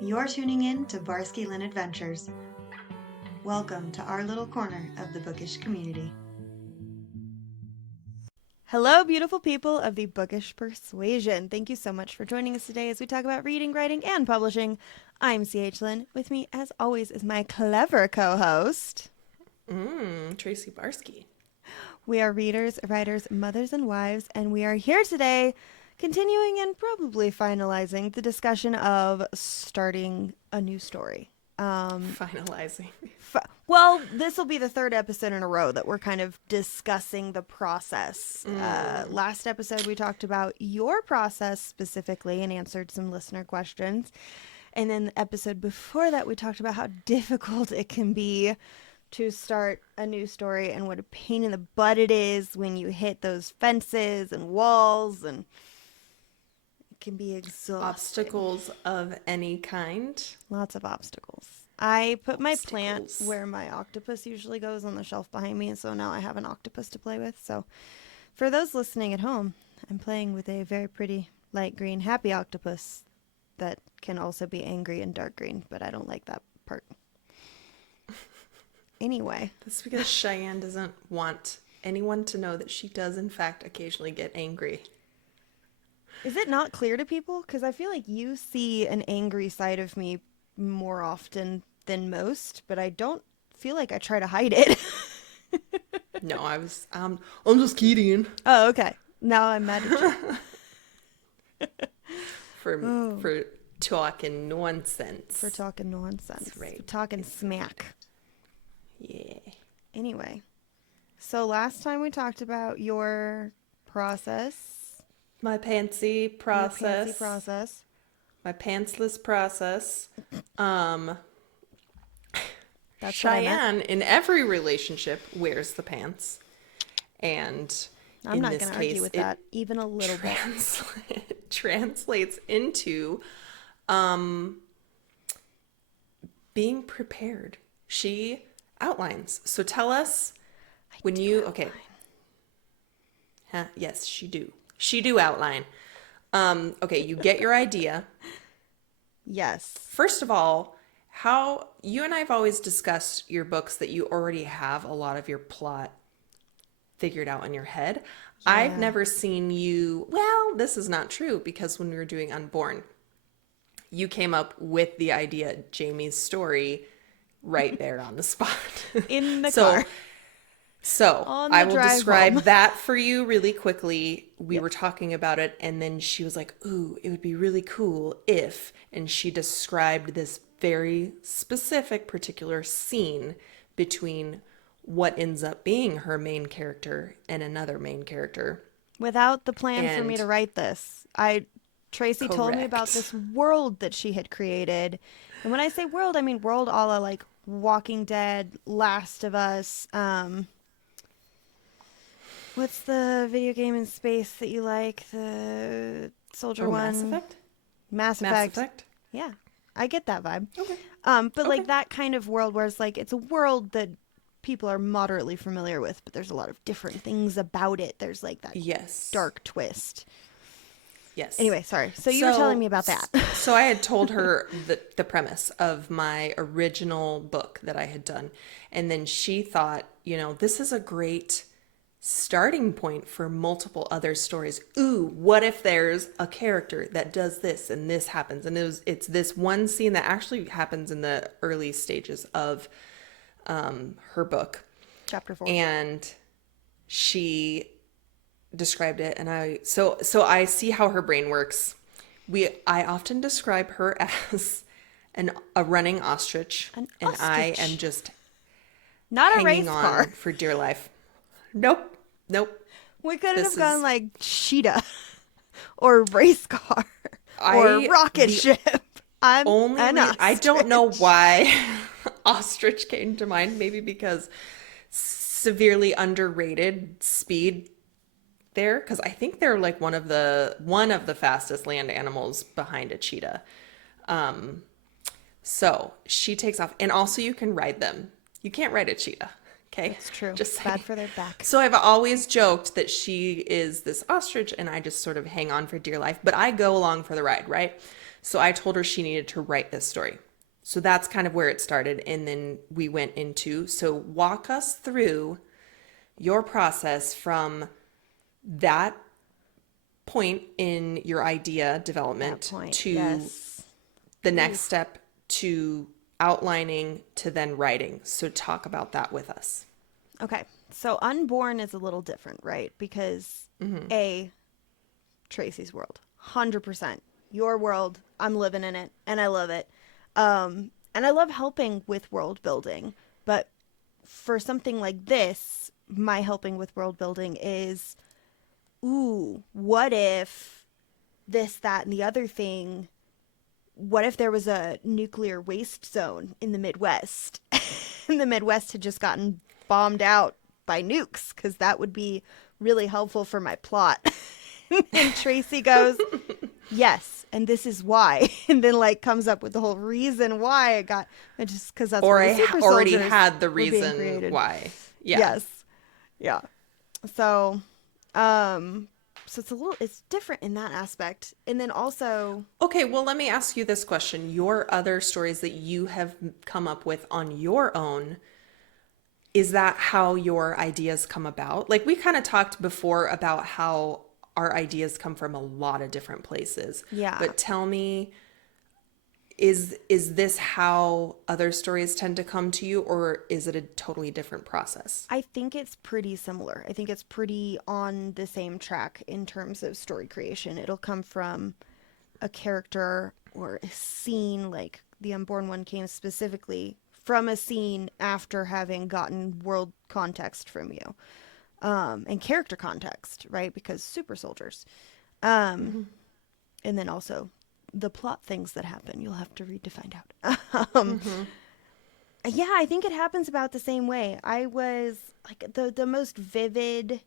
You're tuning in to Barski-Lyn Adventures. Welcome to our little corner of the bookish community. Hello, beautiful people of the Bookish Persuasion. Thank you so much for joining us today as we talk about reading, writing, and publishing. I'm C.H. Lynn. With me, as always, is my clever co-host. Tracey Barski. We are readers, writers, mothers, and wives, and we are here today continuing and probably finalizing the discussion of starting a new story. Finalizing. Well, this will be the third episode in a row that we're kind of discussing the process. Last episode, we talked about your process specifically and answered some listener questions. And then the episode before that, we talked about how difficult it can be to start a new story and what a pain in the butt it is when you hit those fences and walls, and it can be exhausting. Obstacles of any kind. Lots of obstacles. I put my plant where my octopus usually goes on the shelf behind me, and so now I have an octopus to play with. So for those listening at home, I'm playing with a very pretty light green happy octopus that can also be angry and dark green, but I don't like that part. Anyway. That's because Cheyenne doesn't want anyone to know that she does, in fact, occasionally get angry. Is it not clear to people? Because I feel like you see an angry side of me more often than most, but I don't feel like I try to hide it. No, I'm just kidding. Oh, okay. Now I'm mad at you. For talking nonsense. For talking nonsense. That's right. For talking smack. Yeah. Anyway, so last time we talked about your process. My pantsy process. Your pantsy process. My pantsless process. That's Cheyenne, in every relationship, wears the pants. And I'm in not this going to case, argue with that even a little bit. Translates into being prepared. She outlines. So tell us when you outline. Okay. Huh? Yes, she do. She do outline. Okay, you get your idea. Yes. First of all, how you and I have always discussed your books that you already have a lot of your plot figured out in your head. Yeah. I've never seen you, well, this is not true, because when we were doing Unborn, you came up with the idea, Jamie's story, right there on the spot. In the car. So I will describe home. that for you really quickly. We were talking about it, and then she was like, ooh, it would be really cool if, and she described this very specific particular scene between what ends up being her main character and another main character. Without the plan for me to write this, Tracey told me about this world that she had created. And when I say world, I mean world a la like Walking Dead, Last of Us, what's the video game in space that you like? The soldier one? Mass Effect? Mass Effect. Yeah, I get that vibe. Okay. But like that kind of world where it's like, it's a world that people are moderately familiar with, but there's a lot of different things about it. There's like that dark twist. Yes. Anyway, sorry. So you were telling me about that. So I had told her the premise of my original book that I had done. And then she thought, this is a great starting point for multiple other stories. Ooh, what if there's a character that does this and this happens? And it's this one scene that actually happens in the early stages of her book. Chapter 4. And she described it, and I see how her brain works. I often describe her as a running ostrich, I am just not a race hanging car on for dear life. Nope. We could have gone like cheetah or race car or rocket ship. I don't know why ostrich came to mind. Maybe because severely underrated speed there, because I think they're like one of the fastest land animals behind a cheetah. So she takes off, and also you can ride them. You can't ride a cheetah. Okay, it's true. Just bad for their back. So I've always joked that she is this ostrich, and I just sort of hang on for dear life. But I go along for the ride, right? So I told her she needed to write this story. So that's kind of where it started. And then we went into, so walk us through your process from that point in your idea development to yes. the next step to outlining to then writing. So talk about that with us. Okay. So Unborn is a little different, right? Because Tracey's world, 100%. Your world, I'm living in it, and I love it. And I love helping with world building. But for something like this, my helping with world building is, what if this, that, and the other thing, what if there was a nuclear waste zone in the Midwest? And the Midwest had just gotten bombed out by nukes, because that would be really helpful for my plot. And Tracey goes, yes, and this is why. And then like comes up with the whole reason why it got, just because that's or where I the super already soldiers had the were being reason created. why. Yeah. Yes. Yeah. So, so it's different in that aspect. And then also, Okay, well, let me ask you this question. Your other stories that you have come up with on your own, is that how your ideas come about? Like we kind of talked before about how our ideas come from a lot of different places. Yeah. But tell me, is this how other stories tend to come to you, or is it a totally different process? I think it's pretty similar. I think it's pretty on the same track in terms of story creation. It'll come from a character or a scene, like the Unborn one came specifically from a scene after having gotten world context from you. And character context, right? Because super soldiers. And then also the plot things that happen. You'll have to read to find out. Yeah, I think it happens about the same way. I was like the most vivid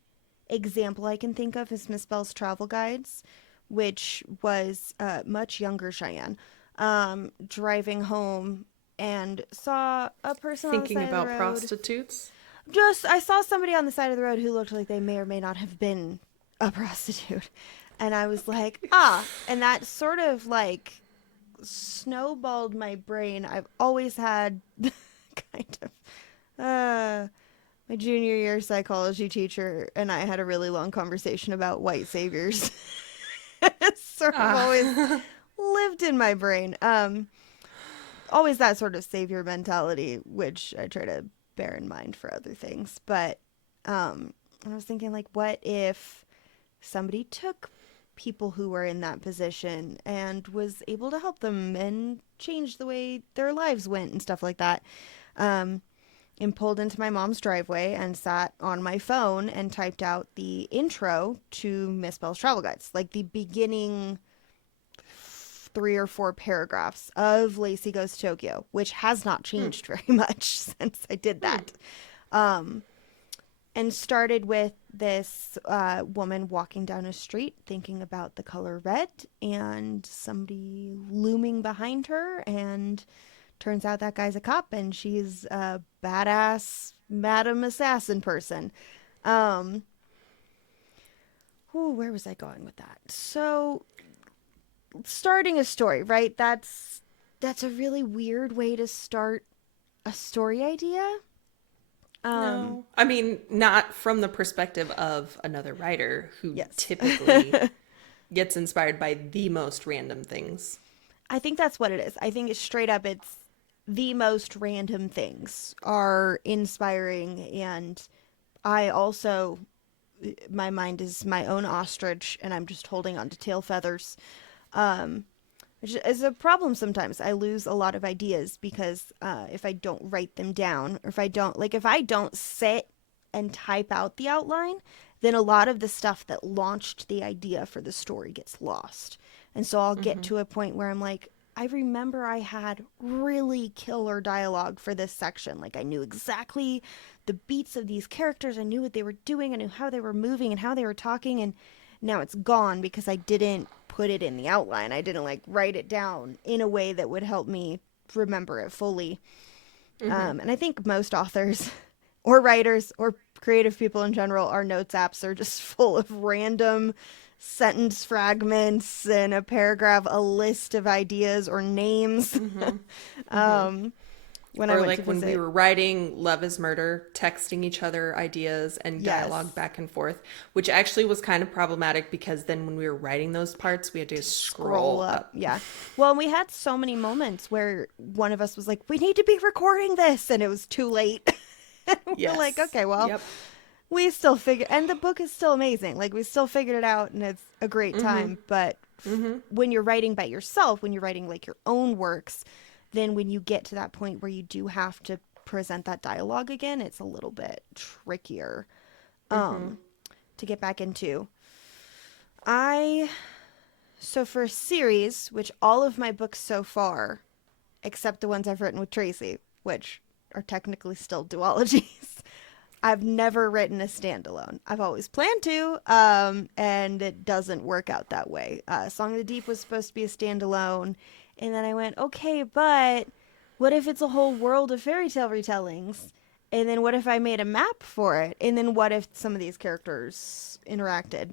example I can think of is Miss Bell's Travel Guides, which was much younger Cheyenne, driving home and saw a person Thinking on the side about of the road. prostitutes? I saw somebody on the side of the road who looked like they may or may not have been a prostitute. And I was like, and that sort of like snowballed my brain. I've always had kind of, my junior year psychology teacher and I had a really long conversation about white saviors. It's sort of always lived in my brain. Always that sort of savior mentality, which I try to bear in mind for other things. But I was thinking, like, what if somebody took people who were in that position and was able to help them and change the way their lives went and stuff like that? And pulled into my mom's driveway and sat on my phone and typed out the intro to Miss Bell's Travel Guides, like the beginning 3 or 4 paragraphs of Lacey Goes to Tokyo, which has not changed very much since I did that. And started with this woman walking down a street thinking about the color red and somebody looming behind her, and turns out that guy's a cop and she's a badass Madam Assassin person. Where was I going with that? So starting a story, right? That's a really weird way to start a story idea. No. I mean, not from the perspective of another writer who Yes. typically gets inspired by the most random things. I think that's what it is. I think it's straight up, it's the most random things are inspiring. And I also, my mind is my own ostrich and I'm just holding on to tail feathers. Which is a problem sometimes. I lose a lot of ideas because if I don't write them down, or if I don't sit and type out the outline, then a lot of the stuff that launched the idea for the story gets lost. And so I'll get to a point where I'm like, I remember I had really killer dialogue for this section. Like I knew exactly the beats of these characters. I knew what they were doing. I knew how they were moving and how they were talking. And now it's gone because I didn't put it in the outline. I didn't like write it down in a way that would help me remember it fully. And I think most authors or writers or creative people in general, our notes apps are just full of random sentence fragments and a paragraph, a list of ideas or names. When I Or went like to when we visit. were writing Love is Murder, texting each other ideas and Yes. dialogue back and forth, which actually was kind of problematic because then when we were writing those parts, we had to scroll up. Yeah. Well, we had so many moments where one of us was like, we need to be recording this. And it was too late. We're like, Yes. okay, well, Yep. we still figured, and the book is still amazing. Like, we still figured it out and it's a great time. But when you're writing by yourself, when you're writing like your own works, then when you get to that point where you do have to present that dialogue again, it's a little bit trickier to get back into. So for a series, which all of my books so far, except the ones I've written with Tracey, which are technically still duologies, I've never written a standalone. I've always planned to, and it doesn't work out that way. Song of the Deep was supposed to be a standalone, and then I went, okay, but what if it's a whole world of fairy tale retellings? And then what if I made a map for it? And then what if some of these characters interacted?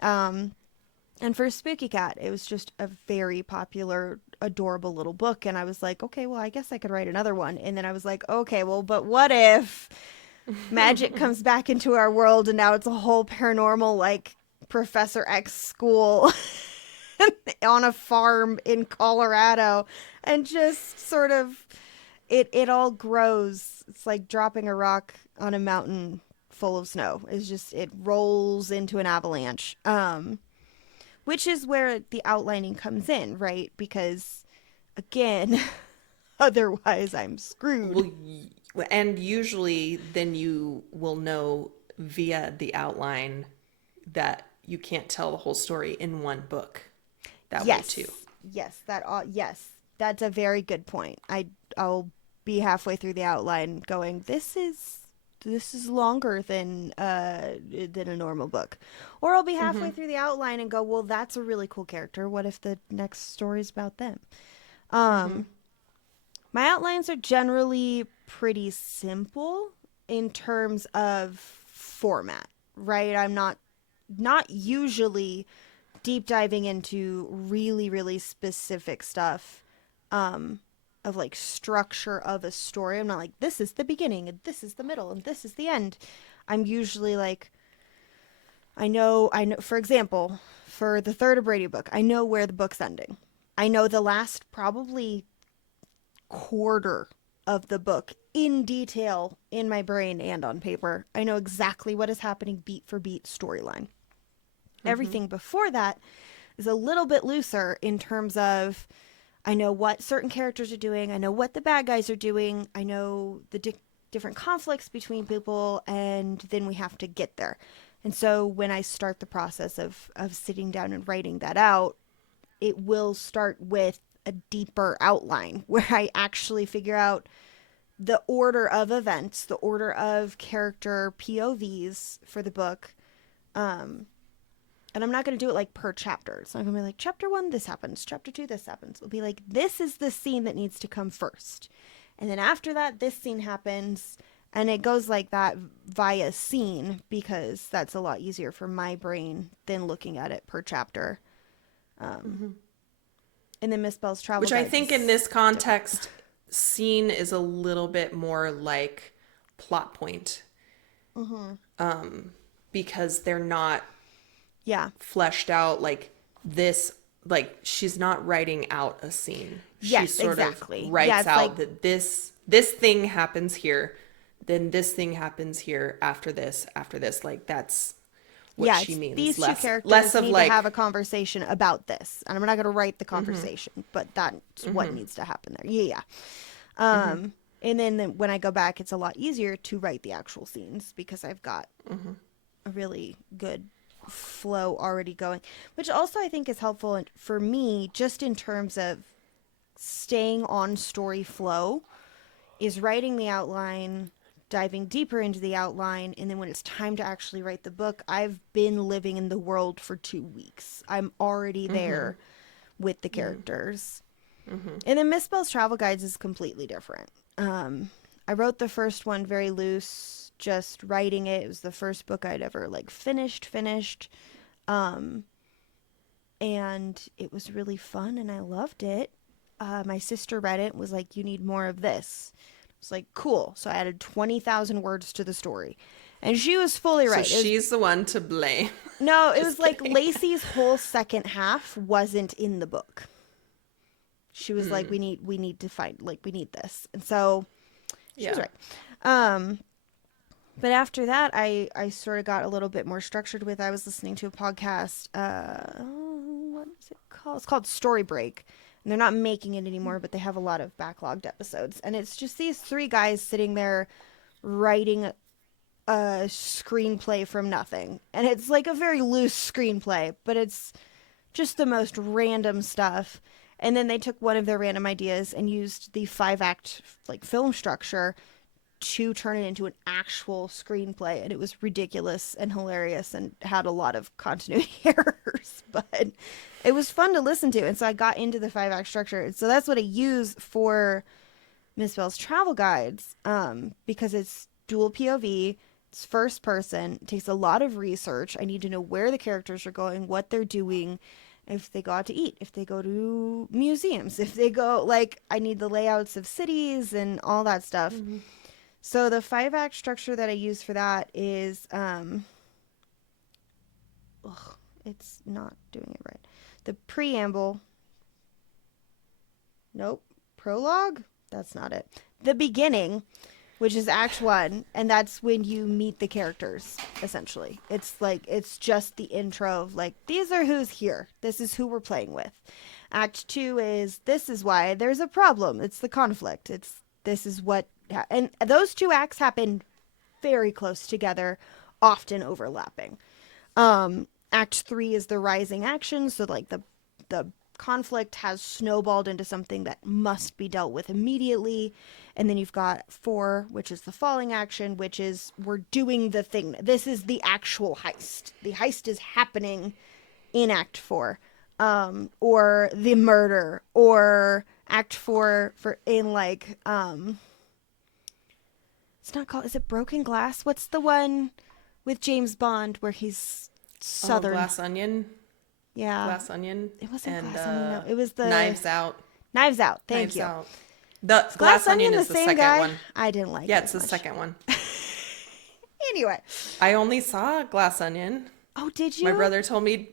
And for Spooky Cat, it was just a very popular, adorable little book. And I was like, okay, well, I guess I could write another one. And then I was like, okay, well, but what if magic comes back into our world and now it's a whole paranormal, like, Professor X school on a farm in Colorado, and just sort of it all grows. It's like dropping a rock on a mountain full of snow. It's just, it rolls into an avalanche. Which is where the outlining comes in, right? Because again, otherwise I'm screwed. And usually then you will know via the outline that you can't tell the whole story in one book that way too. Yes, yes, that's a very good point. I'll be halfway through the outline going, this is longer than a normal book. Or I'll be halfway through the outline and go, well, that's a really cool character. What if the next story's about them? My outlines are generally pretty simple in terms of format, right? I'm not usually deep diving into really, really specific stuff of like structure of a story. I'm not like, this is the beginning and this is the middle and this is the end. I'm usually like, I know, for example, for the third Brady book, I know where the book's ending. I know the last probably quarter of the book in detail in my brain and on paper. I know exactly what is happening beat for beat storyline. Everything before that is a little bit looser in terms of I know what certain characters are doing. I know what the bad guys are doing. I know the different conflicts between people, and then we have to get there. And so when I start the process of sitting down and writing that out, it will start with a deeper outline where I actually figure out the order of events, the order of character POVs for the book. And I'm not going to do it like per chapter. It's not going to be like, chapter 1, this happens. Chapter 2, this happens. It'll be like, this is the scene that needs to come first. And then after that, this scene happens. And it goes like that via scene because that's a lot easier for my brain than looking at it per chapter. And then Miss Bell's Travel Which I Guides think in this context, scene is a little bit more like plot point. Because they're not fleshed out like this, like she's not writing out a scene. She sort of writes out like, that this thing happens here, then this thing happens here after this. Like that's what she means. These two characters need to have a conversation about this. And I'm not going to write the conversation, but that's what needs to happen there. Yeah. And then when I go back, it's a lot easier to write the actual scenes because I've got a really good flow already going, which also I think is helpful for me just in terms of staying on story flow, is writing the outline, diving deeper into the outline, and then when it's time to actually write the book, I've been living in the world for 2 weeks. I'm already there with the characters. And then Miss Bell's Travel Guides is completely different. I wrote the first one very loose, just writing it. It was the first book I'd ever like finished. And it was really fun and I loved it. My sister read it and was like, you need more of this. I was like, cool. So I added 20,000 words to the story. And she was fully right. So she's the one to blame. No, it Just was like kidding. Lacey's whole second half wasn't in the book. She was like, we need to find, like, we need this. And so she was right. But after that, I sort of got a little bit more structured with, I was listening to a podcast. What is it called? It's called Story Break. And they're not making it anymore, but they have a lot of backlogged episodes. And it's just these three guys sitting there writing a screenplay from nothing. And it's like a very loose screenplay, but it's just the most random stuff. And then they took one of their random ideas and used the 5-act like film structure to turn it into an actual screenplay, and it was ridiculous and hilarious and had a lot of continuity errors, but it was fun to listen to. And so I got into the 5-act structure, and so that's what I use for Miss Bell's travel guides, because it's dual POV, it's first person, it takes a lot of research. I need to know where the characters are going, what they're doing, if they go out to eat, if they go to museums, if they go, like, I need the layouts of cities and all that stuff. So the 5-act structure that I use for that is, it's not doing it right. The preamble. Nope. Prologue? That's not it. The beginning, which is Act 1, and that's when you meet the characters, essentially. It's like, it's just the intro of, like, these are who's here. This is who we're playing with. Act 2 is, this is why there's a problem. It's the conflict. This is what... And those two acts happen very close together, often overlapping. Act 3 is the rising action, so like the conflict has snowballed into something that must be dealt with immediately. And then you've got 4, which is the falling action, which is we're doing the thing. This is the actual heist. The heist is happening in Act 4. Or the murder, or Act 4 in like... It's not called, is it Broken Glass? What's the one with James Bond where he's Southern? Glass Onion. Yeah. Glass Onion. It wasn't Glass Onion, no. It was the... Knives Out. Knives Out, thank Knives you. Out. The Glass Onion is the same second guy? one. I didn't like it. Yeah, it's as the much. second one. Anyway. I only saw Glass Onion. Oh, did you? My brother told me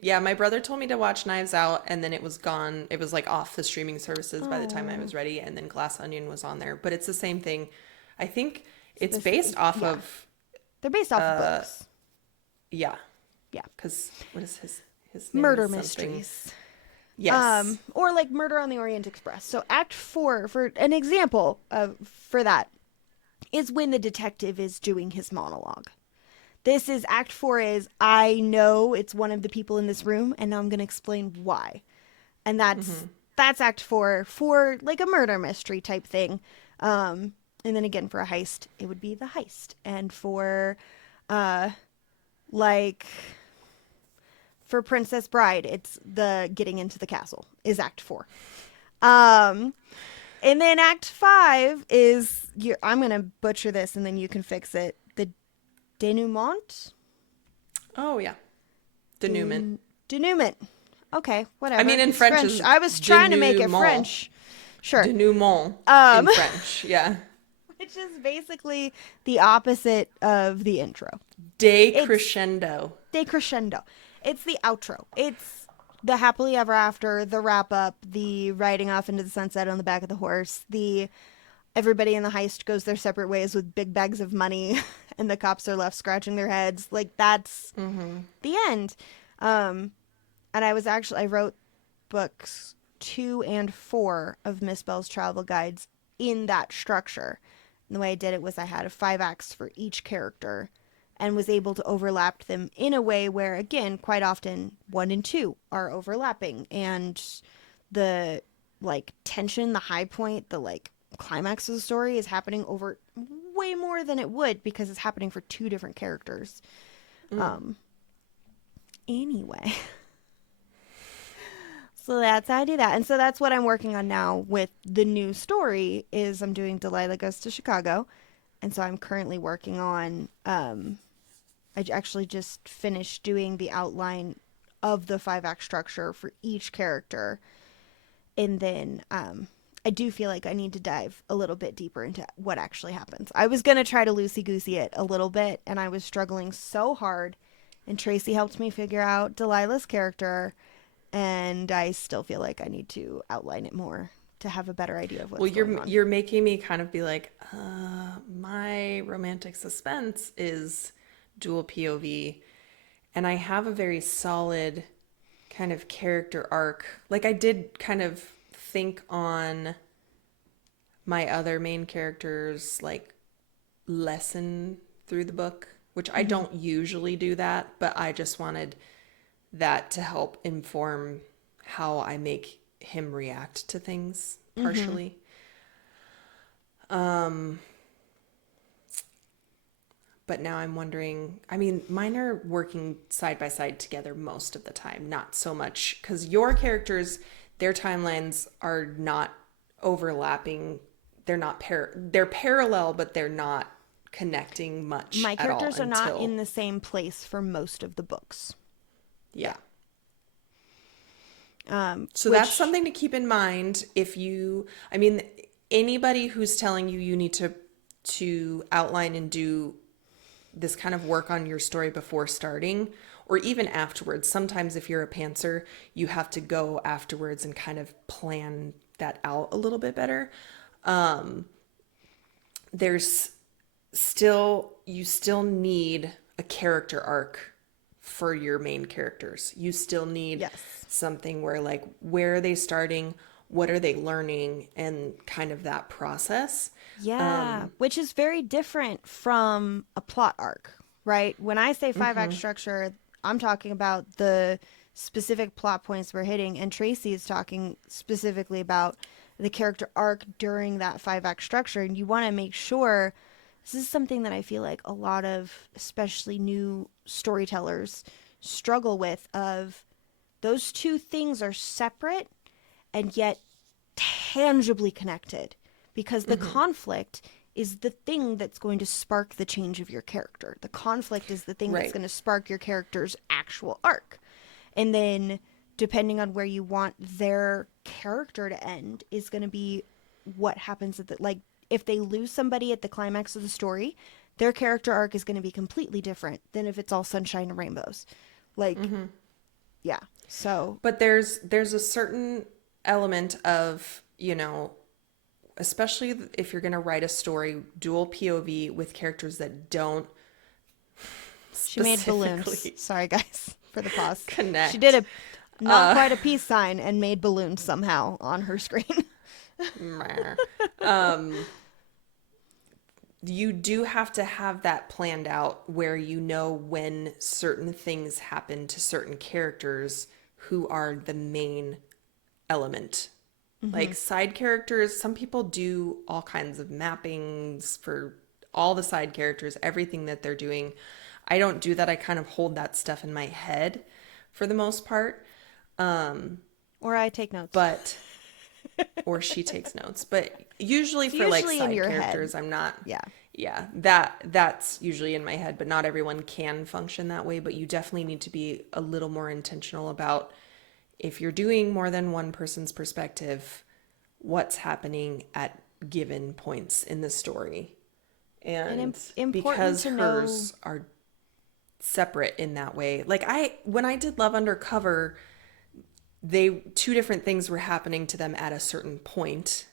to watch Knives Out, and then it was gone. It was like off the streaming services by the time I was ready, and then Glass Onion was on there. But it's the same thing. I think it's based off of... They're based off of books. Yeah. Yeah. Because what is his name? Murder mysteries. Yes. Or like Murder on the Orient Express. So Act 4, for an example for that, is when the detective is doing his monologue. This is Act 4 is, I know it's one of the people in this room, and now I'm going to explain why. And that's Act 4 for like a murder mystery type thing. And then again, for a heist, it would be the heist. And for, for Princess Bride, it's the getting into the castle is Act 4. And then Act 5 is, I'm going to butcher this and then you can fix it. The denouement? Oh, yeah. Denouement. Denouement. Okay, whatever. I mean, in It's French is I was trying to make it denouement. French. Sure. Denouement in French, yeah. Which is basically the opposite of the intro. Decrescendo. Decrescendo. It's the outro. It's the happily ever after, the wrap up, the riding off into the sunset on the back of the horse, the everybody in the heist goes their separate ways with big bags of money and the cops are left scratching their heads. Like, that's the end. And I wrote books 2 and 4 of Miss Bell's travel guides in that structure. And the way I did it was I had 5 acts for each character and was able to overlap them in a way where, again, quite often 1 and 2 are overlapping. And the, like, tension, the high point, the, like, climax of the story is happening over way more than it would because it's happening for 2 different characters. Anyway. So that's how I do that. And so that's what I'm working on now with the new story is I'm doing Delilah Goes to Chicago. And so I'm currently working on, I actually just finished doing the outline of the 5-act structure for each character. And then I do feel like I need to dive a little bit deeper into what actually happens. I was going to try to loosey-goosey it a little bit, and I was struggling so hard. And Tracey helped me figure out Delilah's character, and I still feel like I need to outline it more to have a better idea of what's going on. You're making me kind of be like, my romantic suspense is dual POV, and I have a very solid kind of character arc. Like, I did kind of think on my other main characters, like, lesson through the book, which I don't usually do that, but I just wanted that to help inform how I make him react to things partially. But now I'm wondering, I mean, mine are working side by side together most of the time, not so much, because your characters, their timelines are not overlapping. They're not they're parallel, but they're not connecting much. My at all characters are not until- in the same place for most of the books. Yeah. So That's something to keep in mind if you, I mean, anybody who's telling you need to outline and do this kind of work on your story before starting, or even afterwards. Sometimes if you're a pantser, you have to go afterwards and kind of plan that out a little bit better. You still need a character arc for your main characters. You still need something where, like, where are they starting? What are they learning? And kind of that process. Yeah, which is very different from a plot arc, right? When I say 5-act structure, I'm talking about the specific plot points we're hitting, and Tracey is talking specifically about the character arc during that 5-act structure. And you want to make sure, this is something that I feel like a lot of, especially new storytellers, struggle with, of those two things are separate and yet tangibly connected, because the conflict is the thing that's going to spark the change of your character. The conflict is the thing that's going to spark your character's actual arc. And then depending on where you want their character to end is going to be what happens at the, like, if they lose somebody at the climax of the story, their character arc is going to be completely different than if it's all sunshine and rainbows. Like, yeah. So, but there's a certain element of, you know, especially if you're going to write a story, dual POV with characters that don't she made balloons. Sorry, guys, for the pause. Connect. She did a not quite a peace sign and made balloons somehow on her screen. You do have to have that planned out where you know when certain things happen to certain characters who are the main element. Like side characters, some people do all kinds of mappings for all the side characters, everything that they're doing. I don't do that. I kind of hold that stuff in my head for the most part. Or I take notes. But or she takes notes. But usually for like usually in side your characters, head. I'm not. Yeah. Yeah, that's usually in my head, but not everyone can function that way. But you definitely need to be a little more intentional about, if you're doing more than one person's perspective, what's happening at given points in the story. And because hers are separate in that way. Like when I did Love Undercover, two different things were happening to them at a certain point.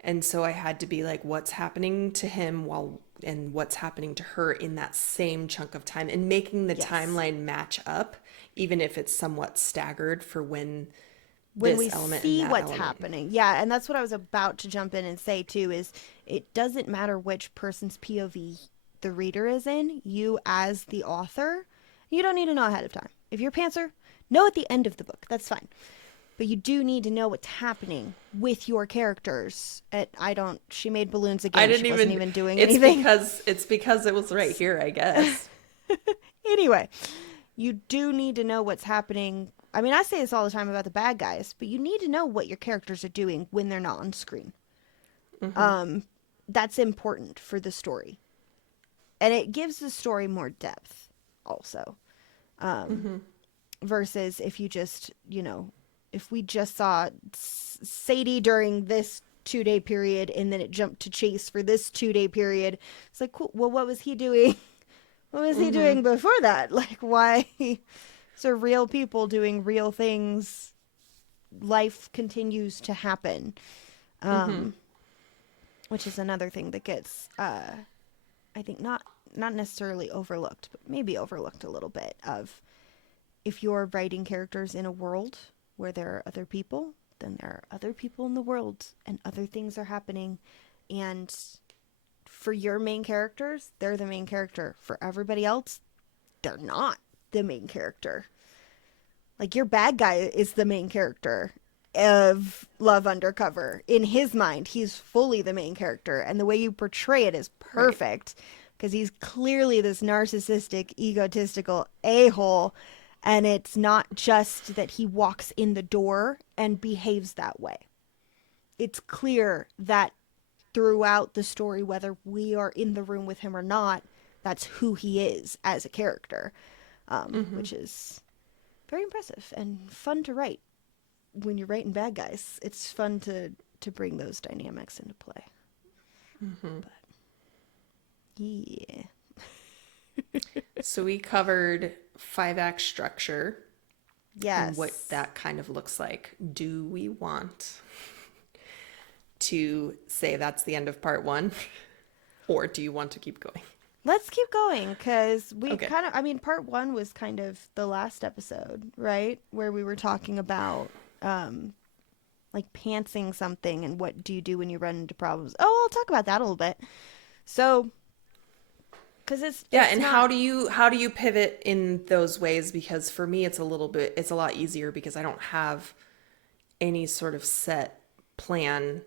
And so I had to be like, what's happening to him and what's happening to her in that same chunk of time, and making the timeline match up, even if it's somewhat staggered for when we see what's happening. Yeah, and that's what I was about to jump in and say too, is it doesn't matter which person's POV the reader is in. You as the author, you don't need to know ahead of time. If you're a pantser, know at the end of the book. That's fine. But you do need to know what's happening with your characters. She made balloons again. She wasn't even doing anything. It's because it was right here, I guess. Anyway, you do need to know what's happening. I mean, I say this all the time about the bad guys, but you need to know what your characters are doing when they're not on screen. That's important for the story. And it gives the story more depth also. versus if you just, if we just saw Sadie during this 2-day period and then it jumped to Chase for this 2-day period. It's like, cool. Well, what was he doing? What was he doing before that? Like, why? So real people doing real things. Life continues to happen. Which is another thing that gets, I think not necessarily overlooked, but maybe overlooked a little bit of if you're writing characters in a world where there are other people, then there are other people in the world and other things are happening. And for your main characters, they're the main character. For everybody else, they're not the main character. Like, your bad guy is the main character of Love Undercover. In his mind, he's fully the main character. And the way you portray it is perfect. Because he's clearly this narcissistic, egotistical a-hole. And it's not just that he walks in the door and behaves that way. It's clear that throughout the story, whether we are in the room with him or not, that's who he is as a character, which is very impressive and fun to write. When you're writing bad guys, it's fun to bring those dynamics into play. But, yeah. So we covered 5-act structure. Yes. And what that kind of looks like. Do we want to say that's the end of part 1? Or do you want to keep going? Let's keep going, because we kind of, part 1 was kind of the last episode, right? Where we were talking about, like, pantsing something and what do you do when you run into problems. Oh, I'll talk about that a little bit. So, because it's and not... how do you pivot in those ways? Because for me, it's a lot easier because I don't have any sort of set plan.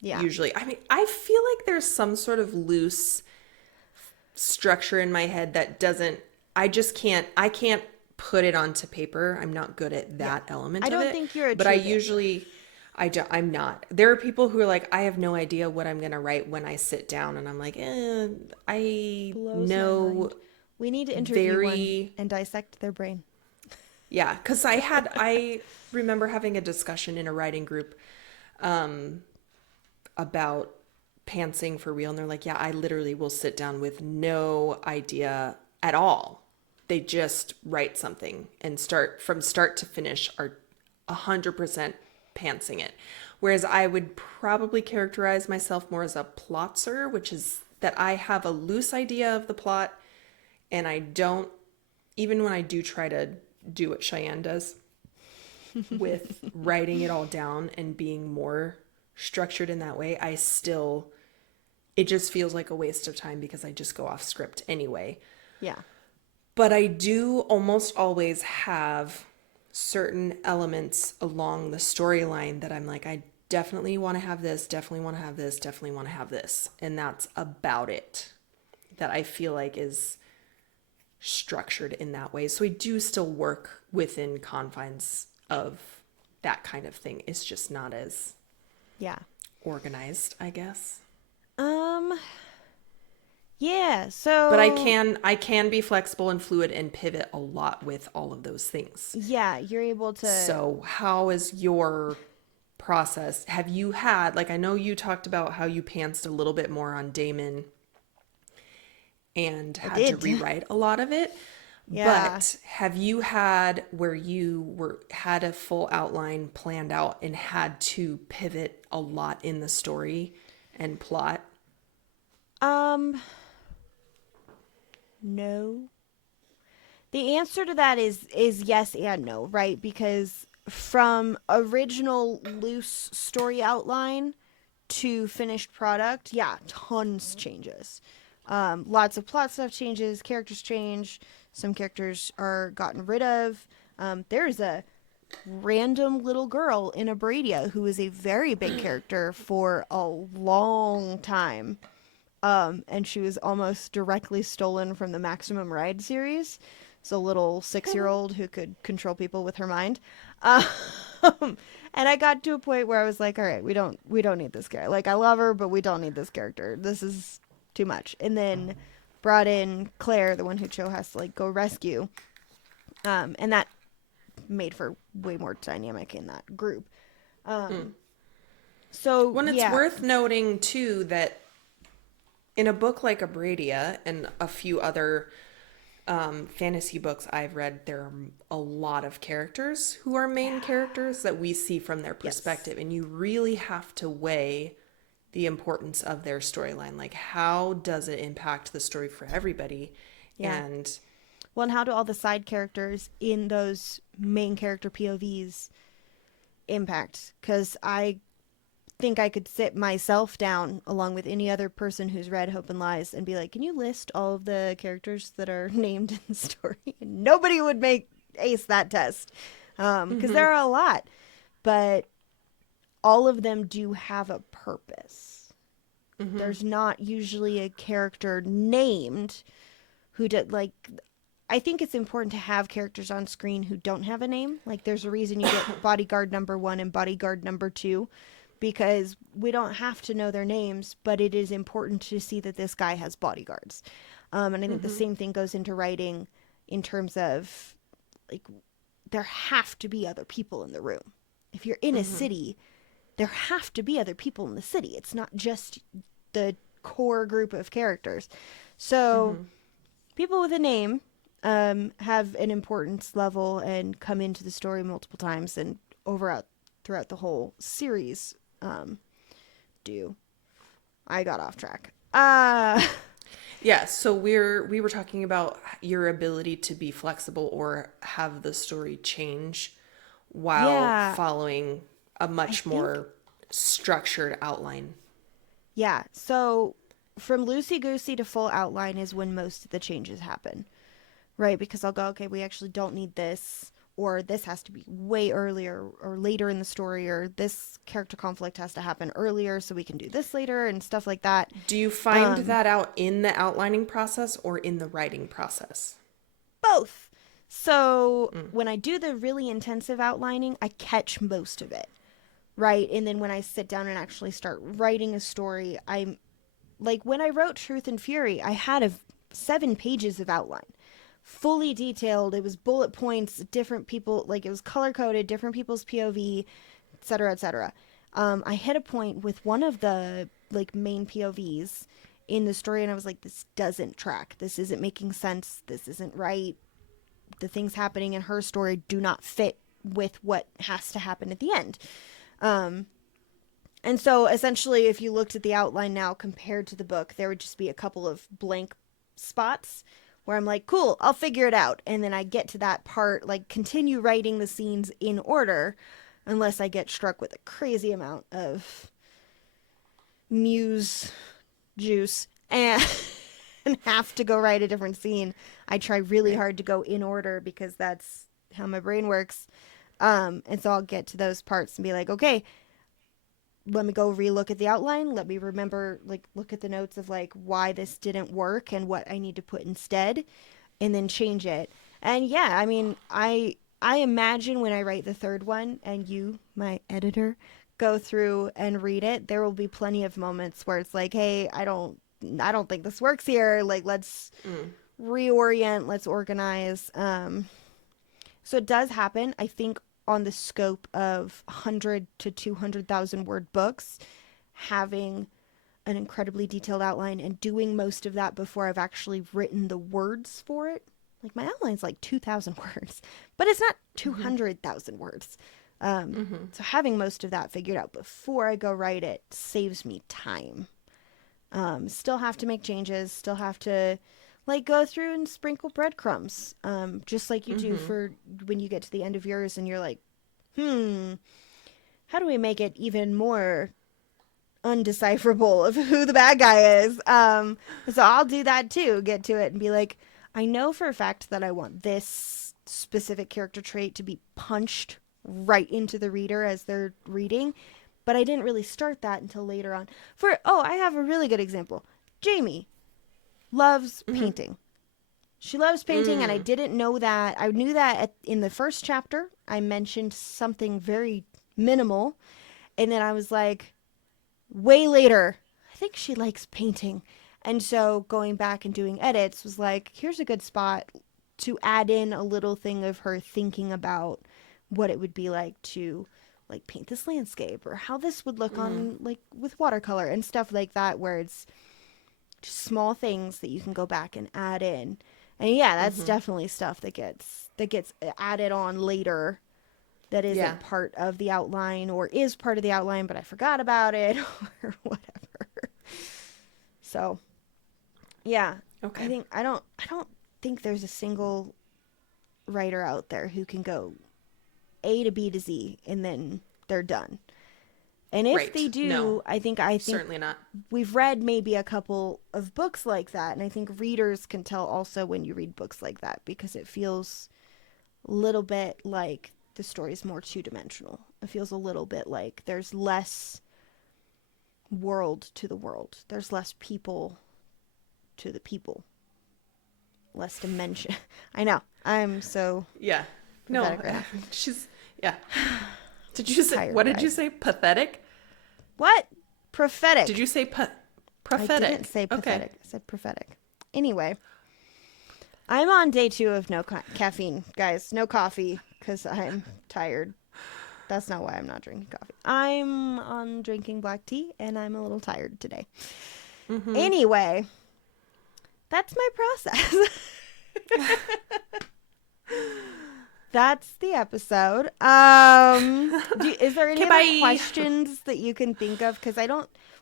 Yeah. Usually, I feel like there's some sort of loose structure in my head that I can't put it onto paper. I'm not good at that element of it. I don't think you're a but I'm not. There are people who are like, I have no idea what I'm going to write when I sit down. And I'm like, I know. We need to interview one and dissect their brain. Yeah. Cause I remember having a discussion in a writing group, about pantsing for real. And they're like, yeah, I literally will sit down with no idea at all. They just write something and from start to finish are 100% pantsing it. Whereas I would probably characterize myself more as a plotzer, which is that I have a loose idea of the plot and I don't, even when I do try to do what Cheyenne does with writing it all down and being more structured in that way, it just feels like a waste of time because I just go off script anyway. Yeah. But I do almost always have certain elements along the storyline that I'm like, I definitely want to have this, definitely want to have this, definitely want to have this. And that's about it that I feel like is structured in that way. So I do still work within confines of that kind of thing. It's just not as organized, I guess. Yeah, so... But I can be flexible and fluid and pivot a lot with all of those things. Yeah, you're able to... So how is your process? Have you had, like, I know you talked about how you pantsed a little bit more on Damon and had to rewrite a lot of it. Yeah. But have you had where you had a full outline planned out and had to pivot a lot in the story and plot? No. The answer to that is yes and no, right? Because from original loose story outline to finished product, tons changes. Lots of plot stuff changes, characters change, some characters are gotten rid of. There's a random little girl in Abradia who is a very big character for a long time. And she was almost directly stolen from the Maximum Ride series. It's a little 6-year-old who could control people with her mind. And I got to a point where I was like, all right, we don't need this guy. Like, I love her, but we don't need this character. This is too much. And then brought in Claire, the one who Cho has to, like, go rescue. And that made for way more dynamic in that group. So When it's worth noting too that in a book like Abradia and a few other fantasy books I've read, there are a lot of characters who are main characters that we see from their perspective. And you really have to weigh the importance of their storyline. Like, how does it impact the story for everybody? Yeah. And how do all the side characters in those main character POVs impact? Because I think I could sit myself down along with any other person who's read Hope and Lies and be like, can you list all of the characters that are named in the story? And nobody would ace that test because there are a lot, but all of them do have a purpose. There's not usually a character named who did, like, I think it's important to have characters on screen who don't have a name. Like, there's a reason you get bodyguard number 1 and bodyguard number 2, because we don't have to know their names, but it is important to see that this guy has bodyguards. And I think the same thing goes into writing in terms of, like, there have to be other people in the room. If you're in a city, there have to be other people in the city. It's not just the core group of characters. So people with a name have an importance level and come into the story multiple times and throughout the whole series do. I got off track. Yeah, so we were talking about your ability to be flexible or have the story change while following a much more structured outline. Yeah, so from loosey-goosey to full outline is when most of the changes happen, right? Because I'll go, okay, we actually don't need this, or this has to be way earlier or later in the story, or this character conflict has to happen earlier so we can do this later and stuff like that. Do you find that out in the outlining process or in the writing process? Both. So when I do the really intensive outlining, I catch most of it, right? And then when I sit down and actually start writing a story, I'm like, when I wrote Truth and Fury, I had 7 pages of outline. Fully detailed. It was bullet points, different people, like, it was color coded, different people's POV, etc., etc. I hit a point with one of the, like, main POVs in the story, and I was like, this doesn't track. This isn't making sense. This isn't right. The things happening in her story do not fit with what has to happen at the end. And so essentially, if you looked at the outline now compared to the book, there would just be a couple of blank spots where I'm like, cool, I'll figure it out. And then I get to that part, like, continue writing the scenes in order, unless I get struck with a crazy amount of muse juice and have to go write a different scene. I try really hard to go in order because that's how my brain works. And so I'll get to those parts and be like, okay, let me go relook at the outline. Let me remember, like, look at the notes of, like, why this didn't work and what I need to put instead, and then change it. And yeah, I mean, I imagine when I write the third one and you, my editor, go through and read it, there will be plenty of moments where it's like, hey, I don't think this works here. Like, let's reorient, let's organize. So it does happen. I think on the scope of 100 to 200,000 word books, having an incredibly detailed outline and doing most of that before I've actually written the words for it. Like, my outline's like 2,000 words, but it's not 200,000 words. So having most of that figured out before I go write it saves me time. Still have to make changes, still have to, like, go through and sprinkle breadcrumbs, just like you do for when you get to the end of yours and you're like, how do we make it even more undecipherable of who the bad guy is? So I'll do that too, get to it and be like, I know for a fact that I want this specific character trait to be punched right into the reader as they're reading, but I didn't really start that until later on. I have a really good example. Jamie loves painting. She loves painting, and I didn't know that. I knew that in the first chapter. I mentioned something very minimal, and then I was like, way later, I think she likes painting. And so going back and doing edits was like, here's a good spot to add in a little thing of her thinking about what it would be like to like paint this landscape, or how this would look on like with watercolor and stuff like that, where it's just small things that you can go back and add in. And yeah, that's definitely stuff that gets added on later, that isn't part of the outline, or is part of the outline but I forgot about it or whatever. So yeah, Okay. I don't think there's a single writer out there who can go A to B to Z and then they're done. And if Right. they do, No, I think certainly not. we've read maybe a couple of books like that, and I think readers can tell also when you read books like that, because it feels a little bit like the story's more two-dimensional. It feels a little bit like there's less world to the world. There's less people to the people. Less dimension. I know. I'm so Yeah. No, pathetic right now. she's, yeah. Did you say, Tired, what did guys. you say? Pathetic? What? Prophetic. Did you say I prophetic? didn't say pathetic. Okay. I said prophetic. Anyway, I'm on day 2 of no caffeine, guys. No coffee, because I'm tired. That's not why I'm not drinking coffee. I'm on drinking black tea, and I'm a little tired today. Anyway, that's my process. That's the episode. Is there any Okay, other bye. questions that you can think of? Because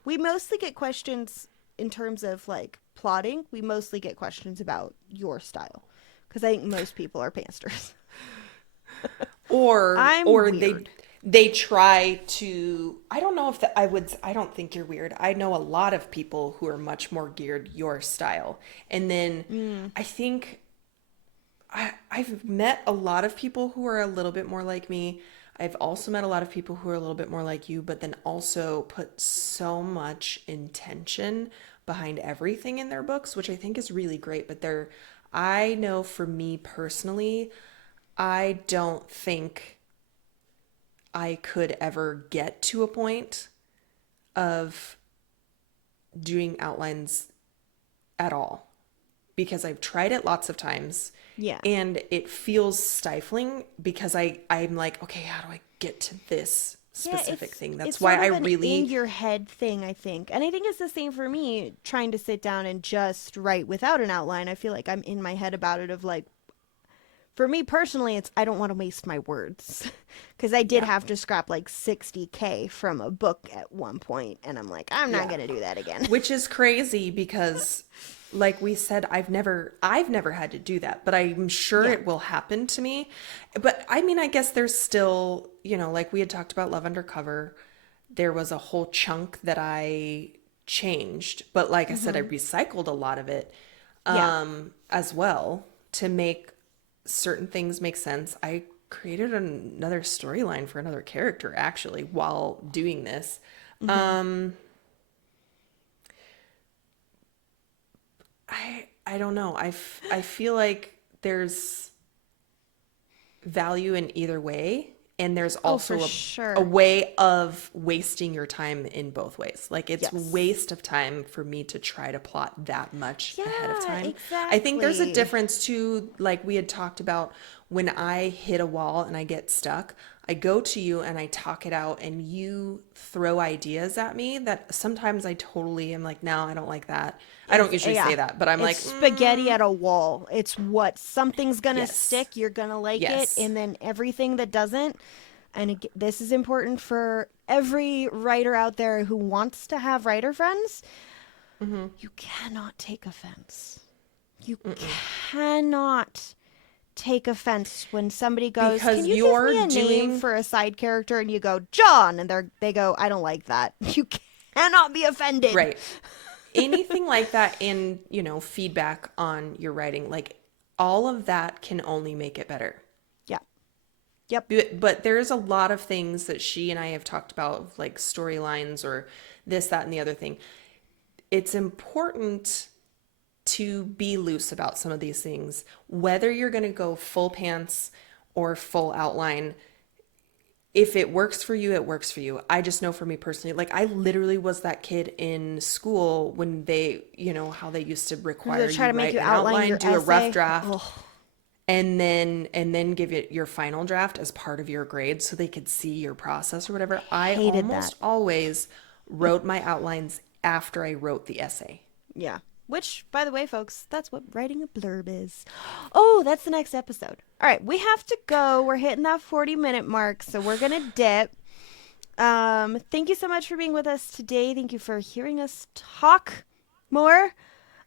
we mostly get questions in terms of like plotting. We mostly get questions about your style. Because I think most people are pansters. Or I'm or weird. they try to, I don't know if that I don't think you're weird. I know a lot of people who are much more geared your style. And then I think I've met a lot of people who are a little bit more like me. I've also met a lot of people who are a little bit more like you, but then also put so much intention behind everything in their books, which I think is really great. But I know for me personally, I don't think I could ever get to a point of doing outlines at all, because I've tried it lots of times. Yeah. And it feels stifling because I'm like, okay, how do I get to this specific thing? That's it's why sort I of an really, in your head thing, I think. And I think it's the same for me trying to sit down and just write without an outline. I feel like I'm in my head about it, of like, for me personally, it's I don't want to waste my words. Because I did yeah, have to scrap like 60K from a book at one point, and I'm like, I'm not yeah. going to do that again. Which is crazy because, like we said, I've never had to do that, but I'm sure Yeah. it will happen to me. But I mean, I guess there's still, like we had talked about Love Undercover, there was a whole chunk that I changed, but like I said, I recycled a lot of it Yeah. as well to make certain things make sense. I created another storyline for another character actually while doing this. I don't know. I feel like there's value in either way, and there's Oh, for also sure. a way of wasting your time in both ways. Like it's Yes. waste of time for me to try to plot that much ahead of Yeah, time. I think there's a exactly. difference too, like we had talked about, when I hit a wall and I get stuck, I go to you and I talk it out and you throw ideas at me that sometimes I totally am like, no, I don't like that. I don't usually Yeah. say that, but I'm like, It's spaghetti at a wall. It's what something's going to yes, stick, you're going to like it, yes, and then everything that doesn't. And this is important for every writer out there who wants to have writer friends. You cannot take offense. You cannot take offense when somebody goes, because "Can you give you're me a name doing, for a side character?" And you go, "John," and they go, "I don't like that." You cannot be offended. right. Anything like that, and feedback on your writing, like all of that can only make it better. Yeah. Yep. But there's a lot of things that she and I have talked about, like storylines or this, that, and the other thing. It's important to be loose about some of these things, whether you're going to go full pants or full outline. If it works for you, it works for you. I just know for me personally, like I literally was that kid in school when they, how they used to require They try you to make write you an outline outline, your do a rough essay. draft. Oh, and then give it your final draft as part of your grade so they could see your process or whatever. I Hated almost that. always wrote my outlines after I wrote the essay. Yeah. Which, by the way, folks, that's what writing a blurb is. Oh, that's the next episode. All right, we have to go. We're hitting that 40-minute mark, so we're going to dip. Thank you so much for being with us today. Thank you for hearing us talk more.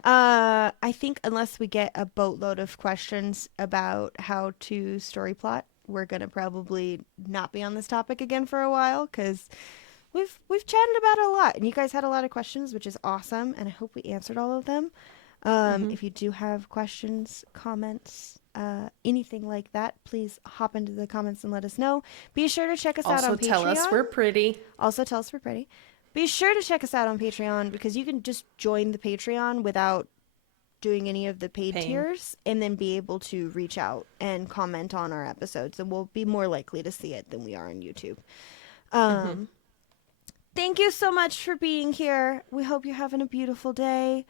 I think unless we get a boatload of questions about how to story plot, we're going to probably not be on this topic again for a while, because we've chatted about it a lot, and you guys had a lot of questions, which is awesome, and I hope we answered all of them. If you do have questions, comments, anything like that, please hop into the comments and let us know. Be sure to check us out on Patreon. Also tell us we're pretty. Also tell us we're pretty. Be sure to check us out on Patreon, because you can just join the Patreon without doing any of the paid tiers, and then be able to reach out and comment on our episodes, and we'll be more likely to see it than we are on YouTube. Thank you so much for being here. We hope you're having a beautiful day.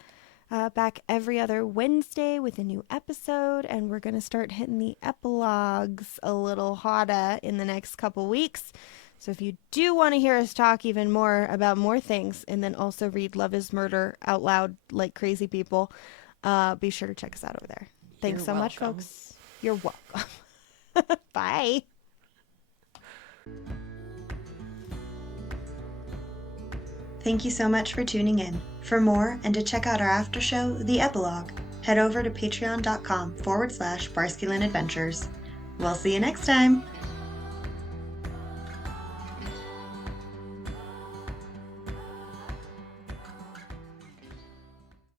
Back every other Wednesday with a new episode, and we're going to start hitting the epilogues a little harder in the next couple weeks. So if you do want to hear us talk even more about more things, and then also read Love is Murder out loud like crazy people, be sure to check us out over there. Thanks so much, folks. You're welcome. Bye. Thank you so much for tuning in. For more and to check out our after show, The Epilogue, head over to patreon.com/Barski-Lyn Adventures. We'll see you next time.